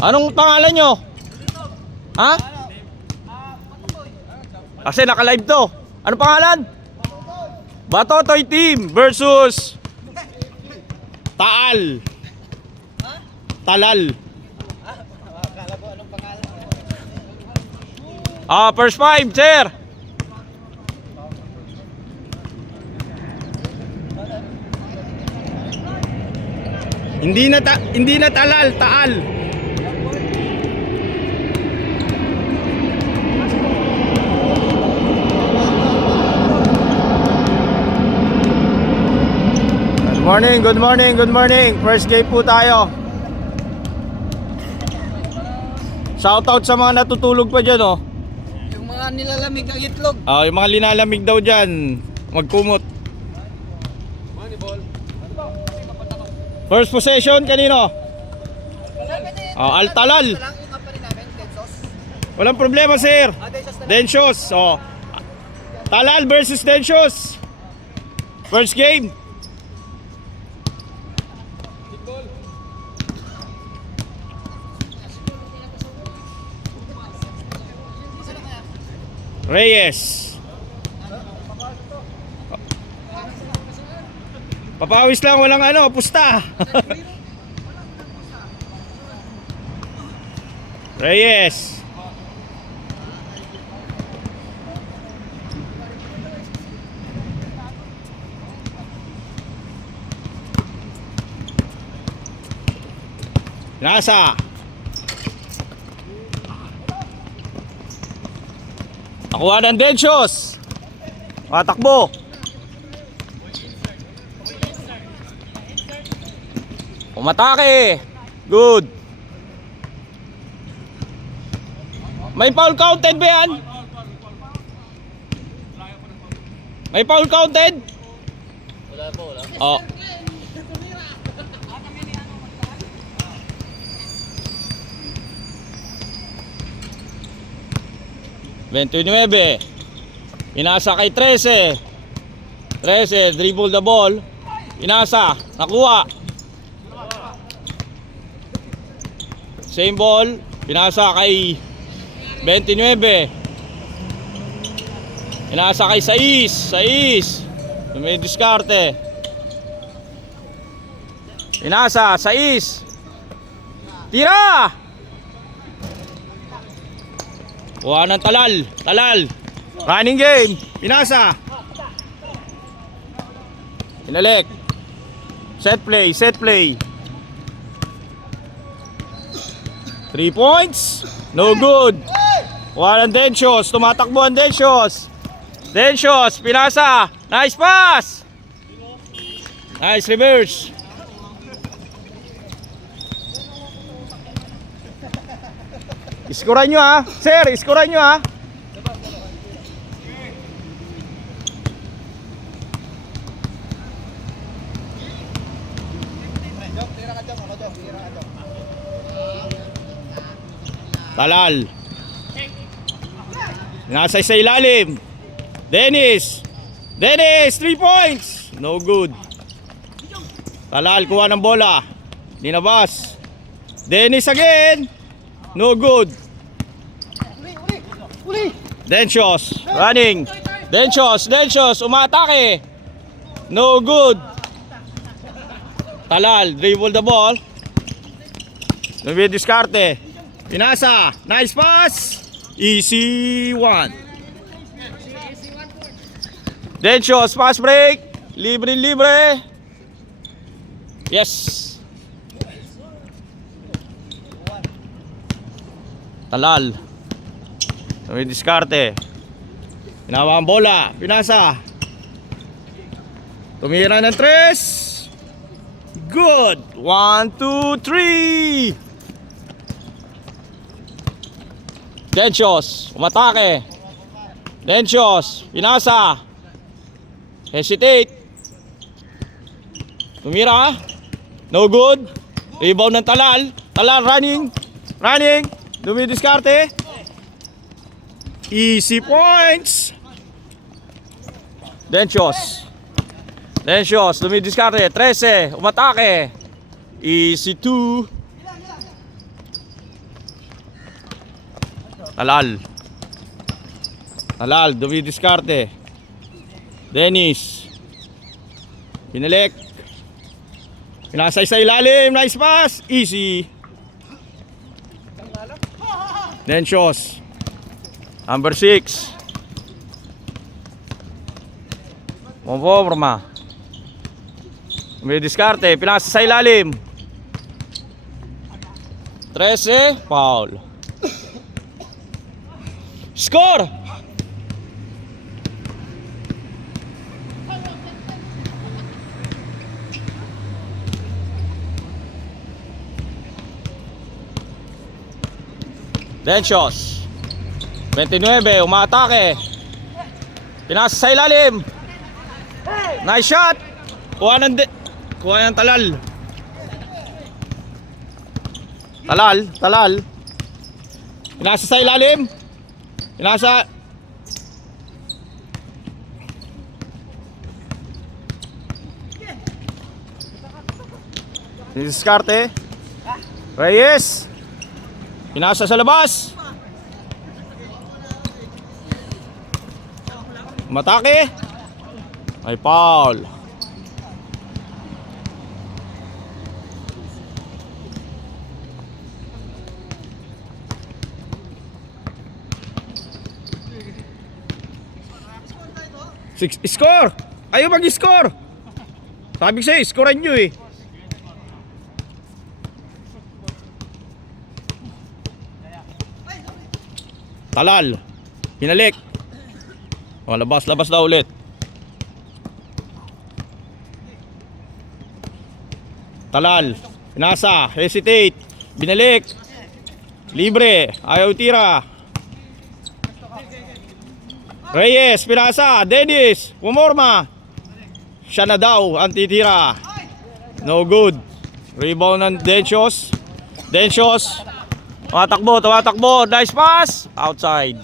Anong pangalan nyo? Ha? Kasi naka-live to. Anong pangalan? Batotoy Team versus Taal. Talal. First 5, sir. Hindi na Talal, Taal. Good morning. First game po tayo. Shoutout sa mga natutulog pa dyan, oh. Yung mga nilalamig ang itlog. Yung mga linalamig daw dyan, magkumot. First possession, kanino? Altalal. Walang problema, sir. Densios. Talal versus Densios. First game. Reyes. Papawis lang, walang pusta. Reyes. Nasa. Nakuha ng Densios. Matakbo. Umatake. Good. May foul counted ba yan? May foul counted? Wala po, wala. Oh. Nueve. Inasa kay 13. 13, dribble the ball. Inasa, nakuha. Same ball, pinasa kay 29. Inasa kay 6. May diskarte. Inasa, 6. Tira! Kuha ng Talal. Running game. Pinasa. Inalik. Set play. 3 points. No good. Kuha ng Densios. Tumatakbo ang Densios. Pinasa. Nice pass. Nice reverse. Iskoran nyo, ha. Sir, iskoran nyo, ha. Talal. Nasa sa ilalim. Dennis, 3 points. No good. Talal, kuha ng bola. Dinabas. Dennis again. No good. Densios running. Densios umatake. No good. Talal dribble the ball. Nabi diskarte. Pinasa. Nice pass. Easy one. Densios pass break. Libre. Yes. Talal. May diskarte. Pinawa ang bola. Pinasa. Tumira ng 3. Good. 1, 2, 3. Densios. Umatake. Densios. Pinasa. Hesitate. Tumira. No good. Rebound ng Talal. Talal running. Dumidiskarte. Easy points. Densios dumidiskarte. 13. Umatake. Easy 2. Talal. Talal, dumidiskarte. Dennis. Pinalik. Pinasay sa ilalim. Nice pass. Easy. Dencios. Number 6. Momforma. Dumidiskarte. Pinasay sa ilalim. 13. Foul. Score! Dencios 29, umaatake. Pinasa sa ilalim. Nice shot. Kuha ng talal. Talal. Pinasa sa ilalim. Pinasa. Diskarte. Reyes. Pinasa sa labas. Matake. Ay foul. Score! Ayaw mag-score! Sabi ko sa'yo, scorean nyo eh. Talal. Pinalik. O, labas na ulit. Talal. Pinasa. Hesitate. Binalik. Libre. Ayaw tira. Reyes. Pinasa. Dennis. Pumorma. Siya na daw ang titira. No good. Rebound ng Dencios. Tumatakbo. Nice pass. Outside.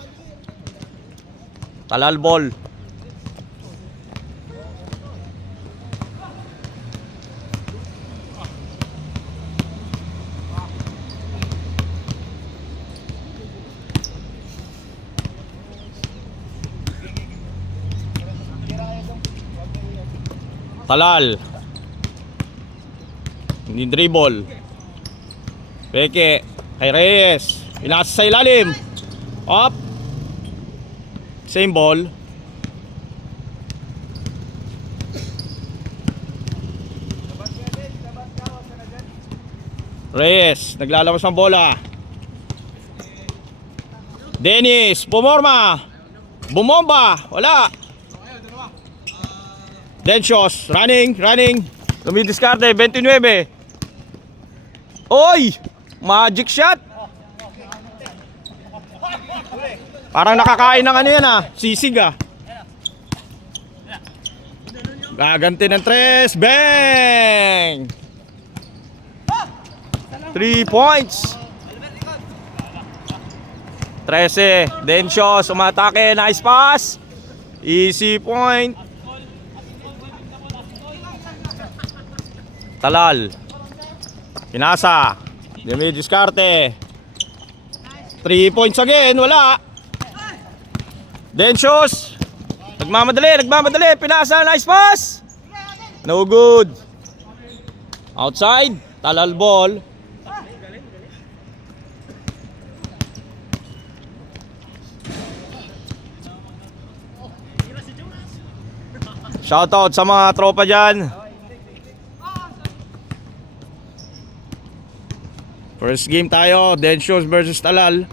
Talal ball. Talal. Hindi dribble. Peke. Kay Reyes. Pinasa sa ilalim. Up. Same ball. Reyes. Naglalabas ng bola. Dennis. Pumorma. Bumomba. Wala. Dencios. Running. Dumidiskarte. 29. Oy! Magic shot. Parang nakakain ng ano yan ah. Sisig ah. Gaganti ng 3. Bang! 3 points. 13. Dencios. Umatake. Nice pass. Easy point. Talal. Pinasa. Dumidiskarte. 3 points again. Wala. Dencios. Nagmamadali. Pinasa. Nice pass. No good. Outside. Talal ball. Shoutout sa mga tropa dyan. First game tayo, Dencios versus Talal.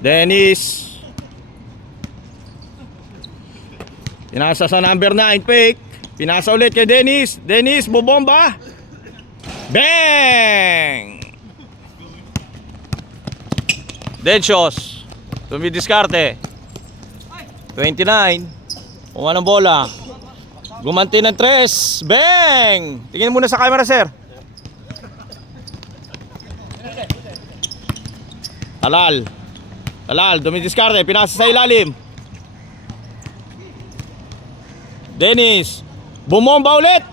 Dennis. Pinasa sa number 9, fake. Pinasa ulit kay Dennis. Dennis, bubomba. Bang! Dencios. Dumidiskarte. 29. Kuha ng bola. Gumanti ng 3. Bang! Tingin muna sa camera, sir. Talal, dumidiskarte, pinasa sa ilalim. Dennis, bumomba ulit.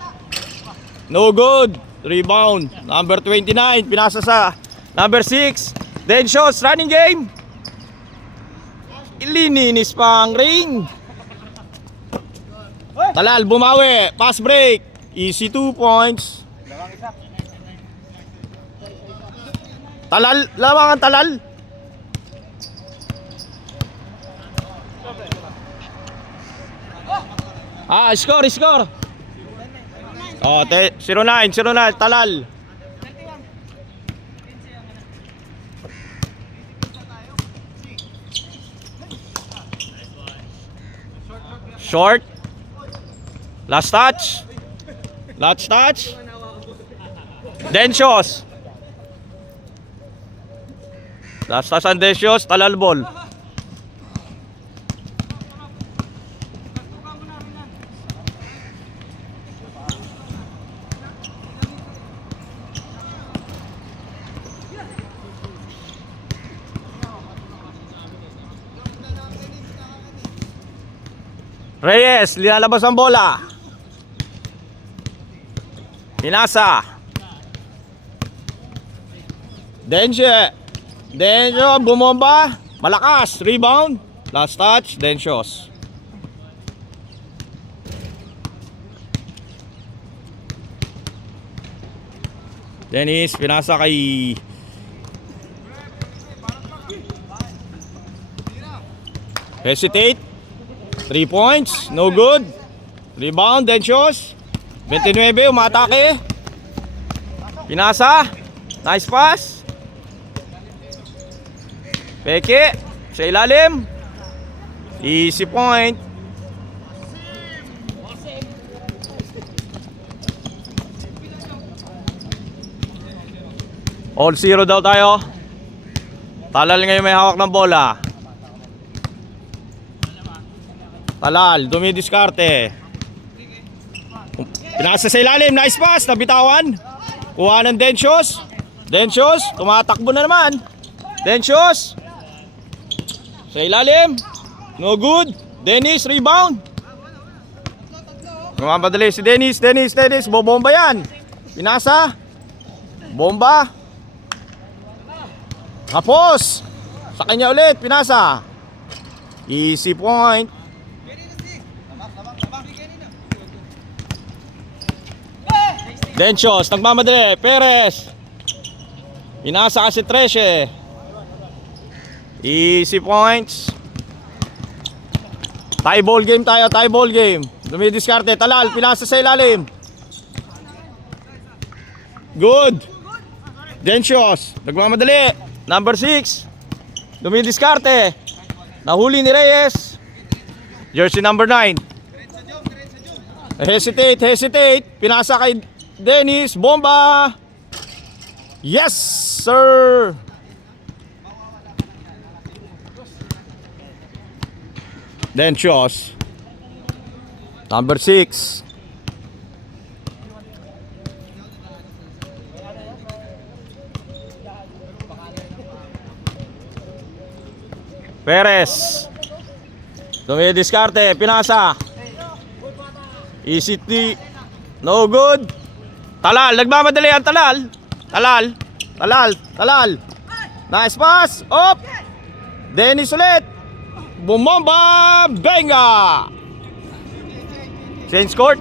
No good. Rebound, number 29, pinasa sa number 6. Dencios, running game. Ilininis pa ang ring. Talal, bumawi. Pass break. Easy 2 points. Talal, lamang ang talal. Score. Oh, 09, talal. Short. Last touch. Dencios. Last touch ang Dencios, talal ball. Reyes, linalabas ang bola. Pinasa. Dencio, bumomba. Malakas, rebound. Last touch, Dencios. Dennis, pinasa kay hesitate. 3 points, no good. Rebound, Dencios. 29, umatake. Pinasa. Nice pass. Peke, sa ilalim. Easy point. All 0 daw tayo. Talal ngayon may hawak ng bola. Talal, dumidiskarte. Pinasa sa ilalim, nice pass, nabitawan. Kuha ng Dencios. Tumatakbo na naman. Dencios. Sa ilalim. No good. Dennis, rebound. Mamadali si Dennis. Bobomba yan. Pinasa. Bomba. Hapos. Sa kanya ulit, pinasa. Easy point. Dencios, nagmamadali. Perez. Pinasa kasi 13. Easy points. Tie ball game tayo, Dumidiskarte, talal, pinasa sa ilalim. Good. Dencios, nagmamadali. Number 6. Dumidiskarte. Nahuli ni Reyes. Jersey number 9. Hesitate. Pinasa kay Dennis, bomba. Yes, sir. Dencios. Number 6. Perez. Dumidiskarte, pinasa. Easy T. No good. Talal, nagmamadali ang Talal. Nice pass. Up. Dennis ulit. Bumomba. Benga. Change court.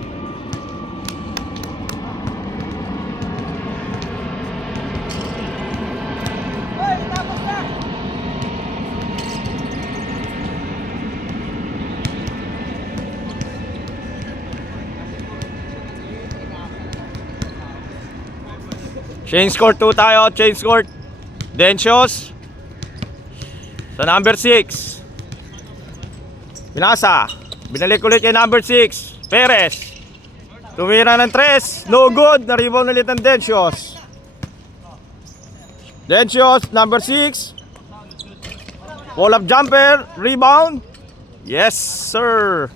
Change court 2 tayo. Change court. Dencios. Sa number 6. Pinasa. Binalik ulit kay number 6. Perez. Tumira ng 3. No good. Na-rebound ulit ng Dencios. Number 6. Pull up jumper. Rebound. Yes, sir.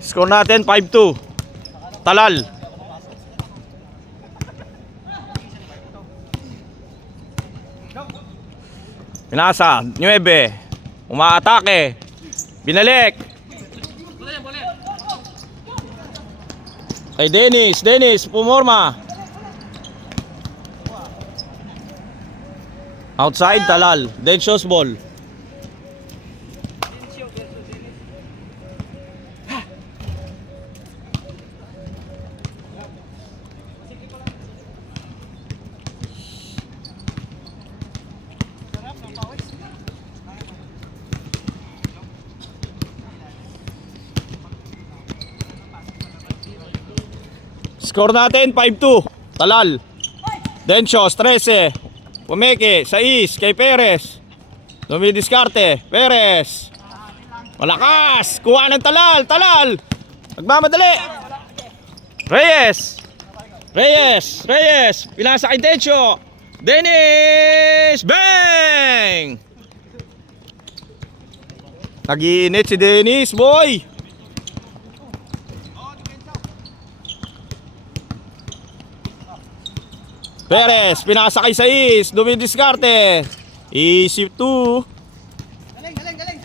Score natin 5-2. Talal. Pinasa, 9. Umaatake. Binalik. Kay Dennis, pumorma. Outside, Talal. Densios ball. Score natin 5-2. Talal. Densios 13. Pumeke 6 kay Perez. Dumidiskarte. Perez. Malakas. Kuha ng Talal. Talal. Nagmamadali. Reyes. Reyes. Reyes. Pinasa kay Densyo. Dennis. Bang! Nag-iinit si Dennis, boy. Perez, pinasa kay Sais, dumidiskarte. Easy 2. Galing.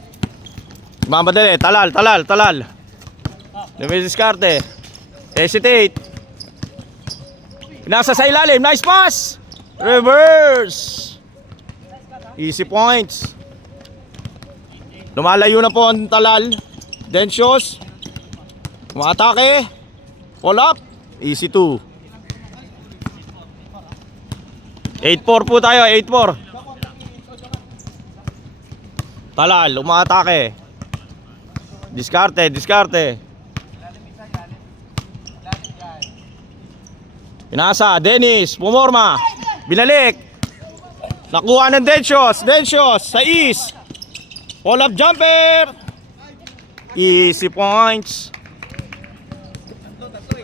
Mamadali, talal. Dumidiskarte. Hesitate. Pinasa sa ilalim, nice pass. Reverse. Easy points. Lumalayo na po ang Talal. Densios. Umatake. Pull up. Easy 2. 8-4 po tayo, 8-4. Talal, umaatake. Diskarte. Pinasa, Dennis, pumorma. Binalik. Nakuha ng Densios, sa east. Pull up jumper. Easy points.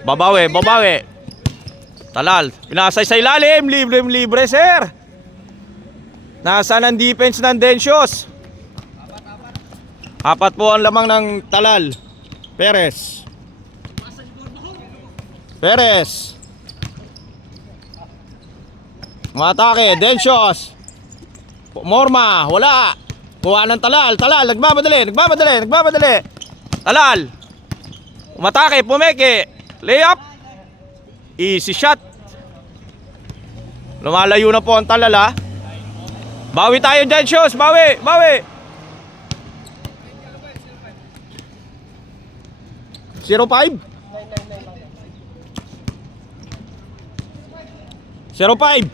Babawi. Talal, pinasay sa ilalim, libre sir. Nasaan ang defense ng Densios? Apat po ang lamang ng Talal. Perez. Matake, Densios. Morma, wala. Kuha ng Talal, nagmamadali. Talal. Umatake, Pumeke. Layup. Easy shot. Lumalayo na po ang Talal. Bawi tayo dyan, Shows. Bawi. 0-5. 0-5.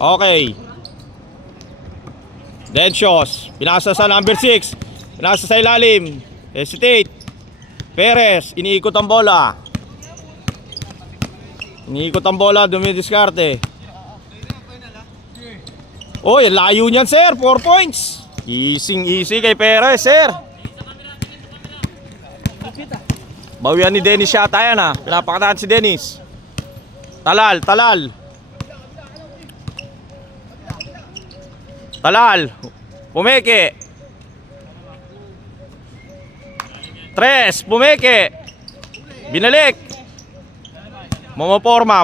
Okay. Densios. Pinasa sa number 6. Pinasa sa ilalim. Hesitate. Perez. Iniikot ang bola. Dumidiskarte. Oh, layo niyan, sir. 4 points. Easy kay Perez, sir. Bawian ni Dennis yata yan, ha. Pinapakataan si Dennis. Talal. Pumeke. Tres. Pumeke. Binalik. Pumuporma,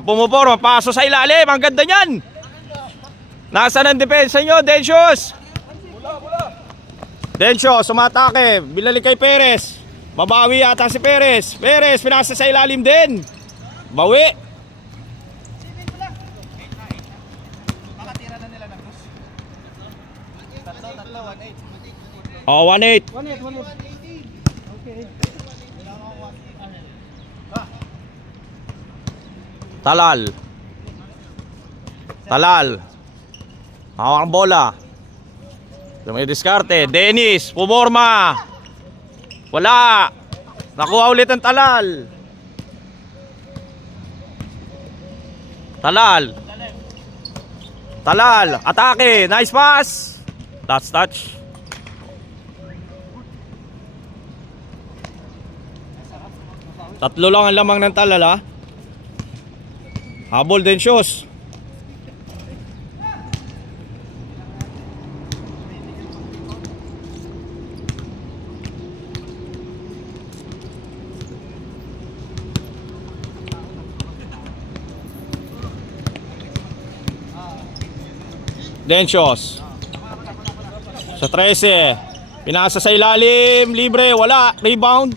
paso sa ilalim, ang ganda niyan. Nasaan ang depensa nyo, Densios? Densios, umatake, binalik kay Perez. Babawi yata si Perez. Pinasa sa ilalim din. Bawi. Oh, 1-8. Talal. Hawak ang bola. Dumidiskarte. Dennis, pumorma. Wala. Nakuha ulit ang Talal. Atake. Nice pass. Last touch. Tatlo lang ang lamang ng Talal, ha. Habol din, Shows. Densios. Sa 13. Pinasa sa ilalim. Libre. Wala. Rebound.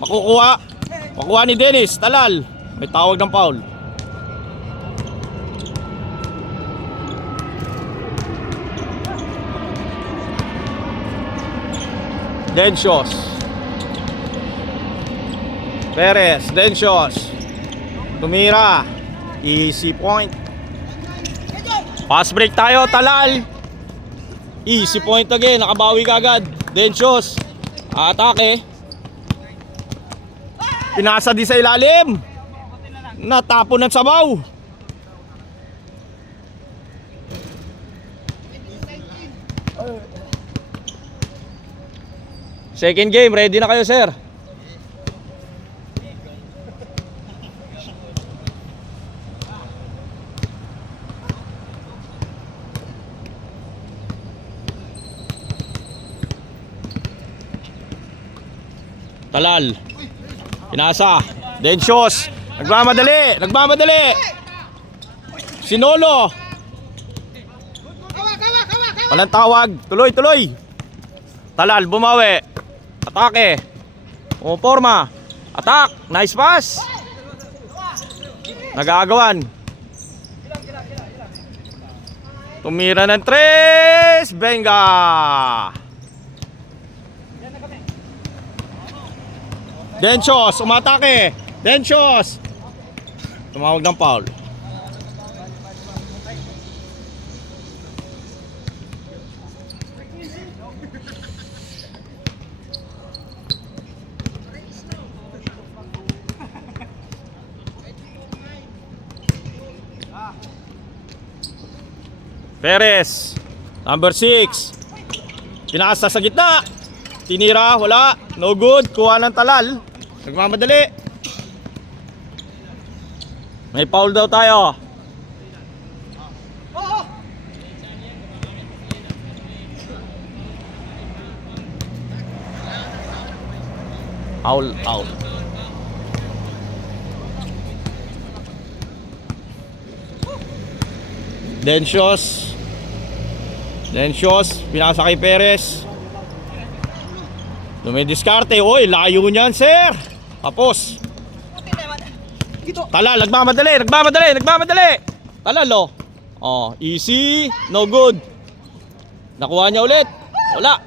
Makukuha ni Dennis. Talal. May tawag ng foul. Dencios. Perez, Dencios. Tumira. Easy point. Pass break tayo, Talal. Easy point again, nakabawi kagad. Dencios. Atake. Pinasa di sa ilalim. Natapon ng sabaw. Second game, ready na kayo, sir? Talal. Pinasa. Dencios. Nagmamadali. Nagmamadali. Sinolo. Walang tawag. Tuloy, tuloy. Talal, bumawi. Atake. Pumaporma. Attack. Nice pass. Nag-aagawan. Tumira ng tres. Benga. Dencios, umatake. Dencios. Tumawag ng foul. Perez, number 6. Pinasa sa gitna. Tinira, wala. No good. Kuha ng Talal. Nagmamadali. May foul daw tayo. Foul, foul. Dencios. Dencios, pinasa kay Perez. Dumidiskarte. Oy, layo niyan, sir. Tapos. Talal, nagmamadali, nagmamadali, nagmamadali. Talal, oh. Oh, easy, no good. Nakuha niya ulit. Wala.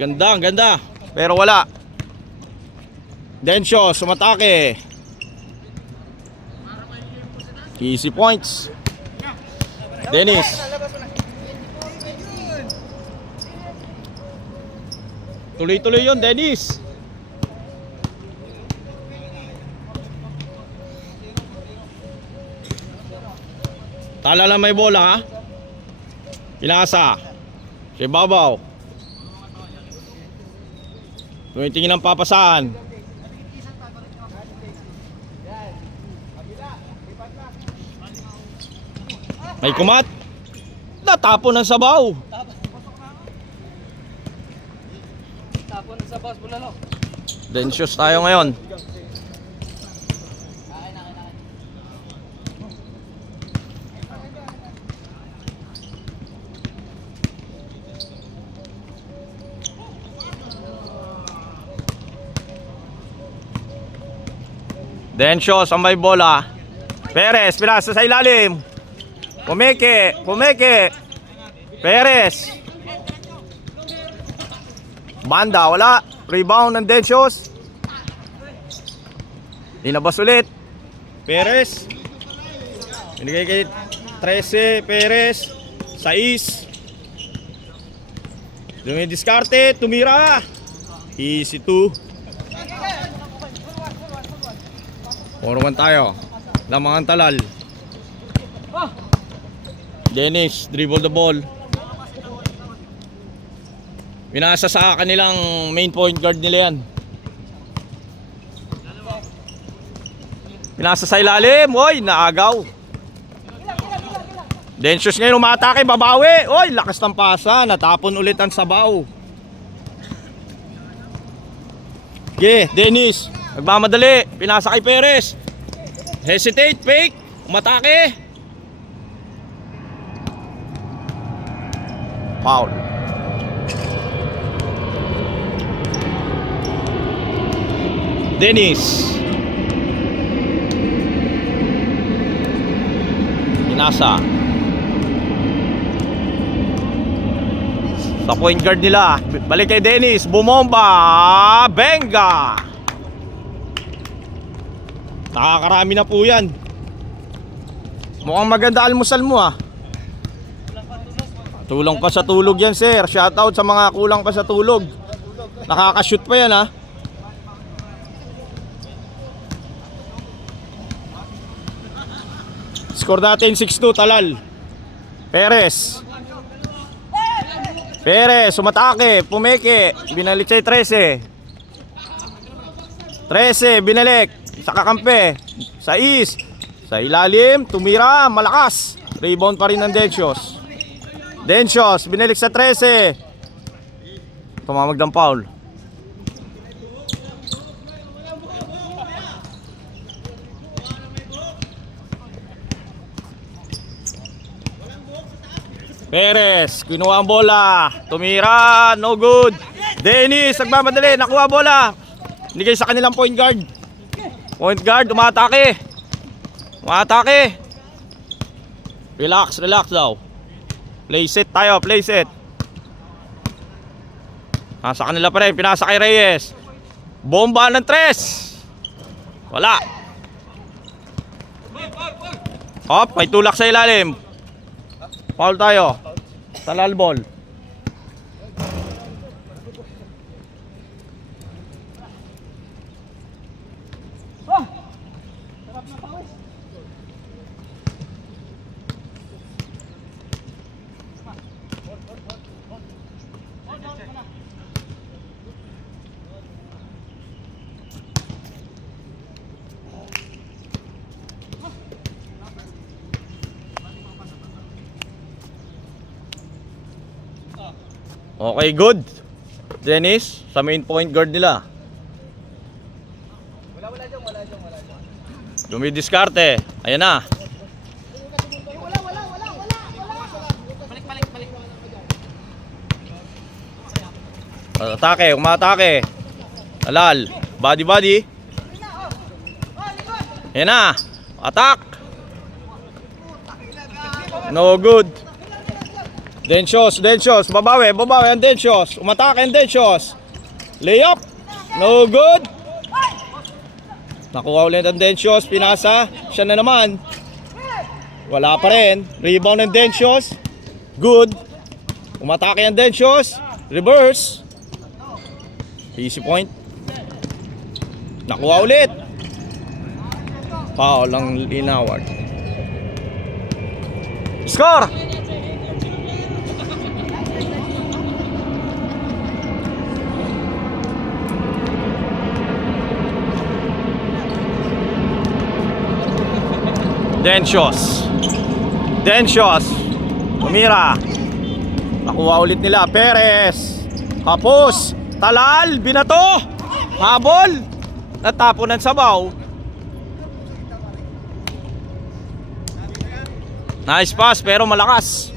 Ganda, ganda. Pero wala. Dencios, sumatake. Easy points. Dennis. Tuloy-tuloy yun, Dennis. Tala lang may bola, ha? Pinasa. Si Babaw. Tumitingin ang papasahan. May kumat. Natapon ng sabaw. Tapon sa boss, bulalo. Dencios tayo ngayon. Dencios ang may bola. Perez, pinasa sa ilalim. Pumeke, pumeke. Perez. Banda, wala. Rebound ng Dencios. Inabas ulit. Perez. Binigay kay 13. Perez. 6. Dumidiskarte. Tumira. Easy 2. 4-1 tayo. Lamangan Talal. Dennis, dribble the ball. Pinasa sa kanilang main point guard nila yan. Pinasa sa ilalim. Oy, naagaw. Dencios ngayon umatake, babawi. Oy, lakas ng pasa. Natapon ulit ang sabaw. Dennis. Nagmamadali. Pinasa kay Perez. Hesitate, fake. Umatake. Foul. Dennis. Pinasa. Sa point guard nila. Balik kay Dennis. Bumomba. Benga. Nakakarami na po yan. Mukhang maganda almusal mo ah. Tulong pa sa tulog yan sir. Shoutout sa mga kulang pa sa tulog. Nakakashoot pa yan ah. Score natin 6-2 Talal. Perez. Perez, umatake, pumeke, binalik kay 13. 13, binalik sa kakampi, sa east, sa ilalim, tumira, malakas. Rebound pa rin ng Dencios. Dencios, binalik sa 13. Tumamag ng foul. Perez, kinuha ang bola. Tumira, no good. Dennis, nagmamadali, nakuha bola. Nigay sa kanilang point guard. Point guard, umatake. Umatake. Relax, relax daw. Play set tayo, play set. Nasa kanila pa rin, pinasa kay Reyes. Bomba ng 3. Wala. Hop, may tulak sa ilalim. Foul tayo. Talal ball. Okay, good. Dennis, sa main point guard nila. Wala. Dumidiskarte. Ayan na. Atake, umatake. Talal. Body. Ayan na. Attack. No good. Dencios, babawi ang Dencios. Umatake ang Dencios. Layup. No good. Nakuha ulit ang Dencios, pinasa. Siya na naman. Wala pa rin. Rebound ng Dencios. Good. Umatake ang Dencios. Reverse. Easy point. Nakuha ulit. Foul ang Linaward. Score! Dencios. Tumira. Nakuha ulit nila. Perez. Kapos. Talal. Binato. Habol. Natapon ng sabaw. Nice pass pero malakas.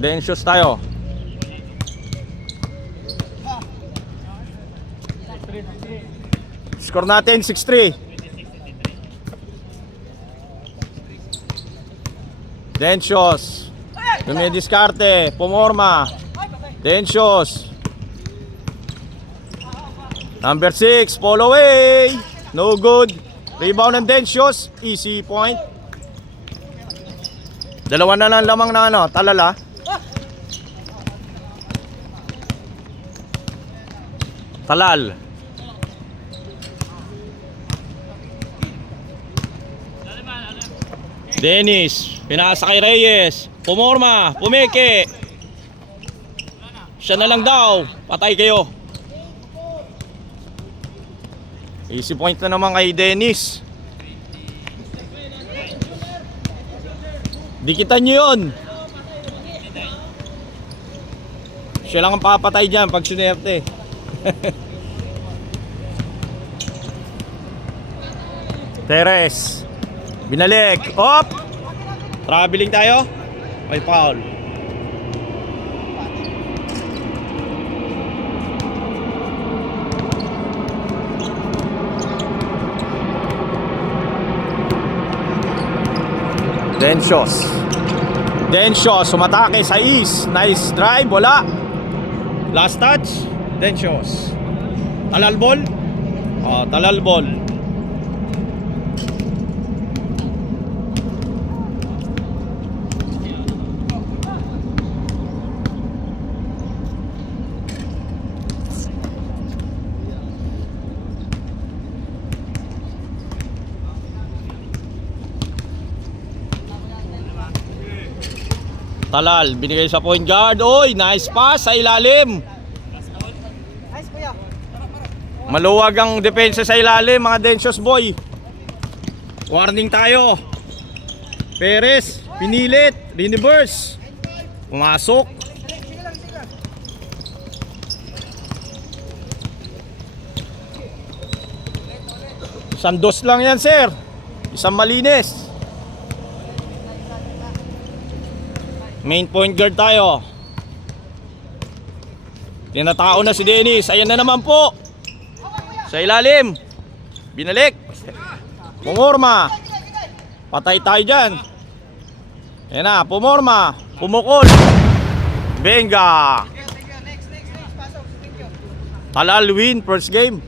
Dencios tayo. Score natin 6-3. Dencios. Dumidiskarte. Pumorma. Dencios. Number 6. Fall away. No good. Rebound ng Dencios. Easy point. Dalawa na lang lamang na ano. Talala. Talal. Dennis, pinasa kay Reyes. Pumorma, pumeke. Siya na lang daw. Patay kayo. Easy point na naman kay Dennis. Dikitan nyo yun. Siya lang ang papatay dyan pag sinerte. Teres. Binalik. Op! Traveling tayo. May foul. Dencios. Dencios, sumatake sa East. Nice drive, wala. Last touch, Dencios. Talal ball. Talal ball. Talal, binigay sa point guard. Oy, nice pass sa ilalim. Nice kuya. Maluwag ang depensa sa ilalim, mga Dencios boy. Warning tayo. Perez, pinilit, reverse. Pumasok. Isang dos lang yan, sir. Isang malinis. Main point guard tayo. Tinatao na si Dennis. Ayan na naman po. Sa ilalim. Binalik. Pumorma. Patay tayo dyan. Ayan na, pumorma. Pumukol. Benga. Talal win, first game.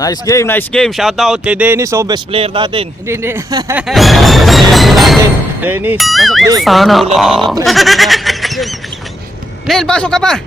Nice game, nice game. Shout out kay Dennis, best player natin. Hindi. Dennis. Sana all. Neil, pasok ka pa.